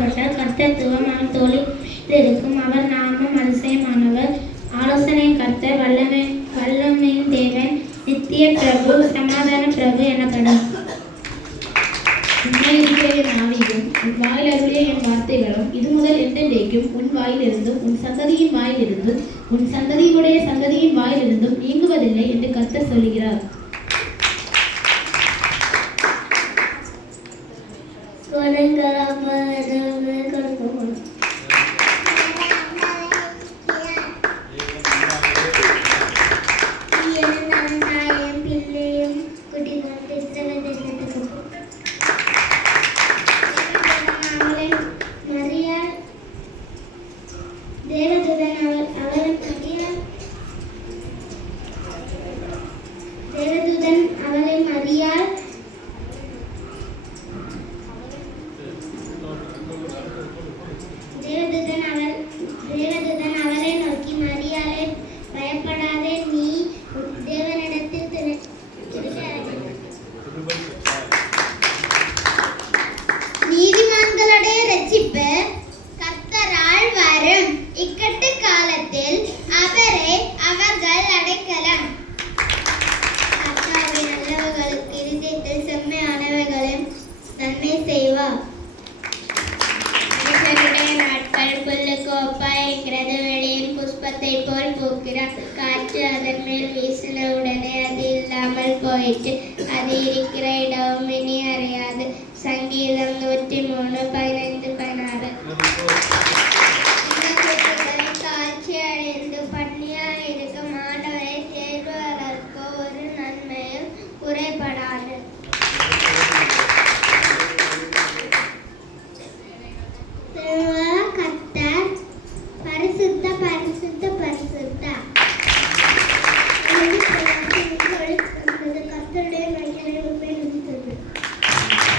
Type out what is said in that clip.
சொல்லப்பட்டால் கர்த்தத்துவம் அவன் தோளில் இருக்கும். அவர் நாமம் அதிசயமானவர், ஆலோசனை கர்த்தர், வல்லமையின் தேவன், நித்திய பிரபு, சமாதான பிரபு எனப்படும். என் ஆவியும் உன் வாயிலருடைய என் வார்த்தைகளும் இது முதல் என்றென்றைக்கும் உன் வாயிலிருந்தும் உன் சந்ததியின் வாயிலிருந்தும் உன் சந்ததியினுடைய சந்ததியின் வாயிலிருந்தும் நீங்குவதில்லை என்று கர்த்தர் சொல்லுகிறார். தேவதூதன் அவரை நோக்கி, மரியாளே, பயப்படாதே, நீ தேவனிடத்தில் நீதிமான்களுடைய ரட்சிப்பு கர்த்தரால் வரும். இக்கட்டு காலத்தில் அவரே அவர்கள் அடைக்கலம். கர்த்தாவே நல்லவர்களுக்கு இருதயத்தில் செம்மையானவைகளும் நன்மை செய்வார். நாட்கள் புல்லுக்கு ஒப்பாயிருக்கிறது, வெளியின் புஷ்பத்தை போல் பூக்கிறார். காற்று அதன் மேல் வீசின உடனே அது இல்லாமல் போயிற்று, அது இருக்கிற இடமும் இனி அறியாது. சங்கீதம் 103:15-16. காட்சி அடைந்து பட்னியாய் இருக்கும் ஆண்டவரை தேடுவதற்கு ஒரு நன்மையும் குறைபடாது.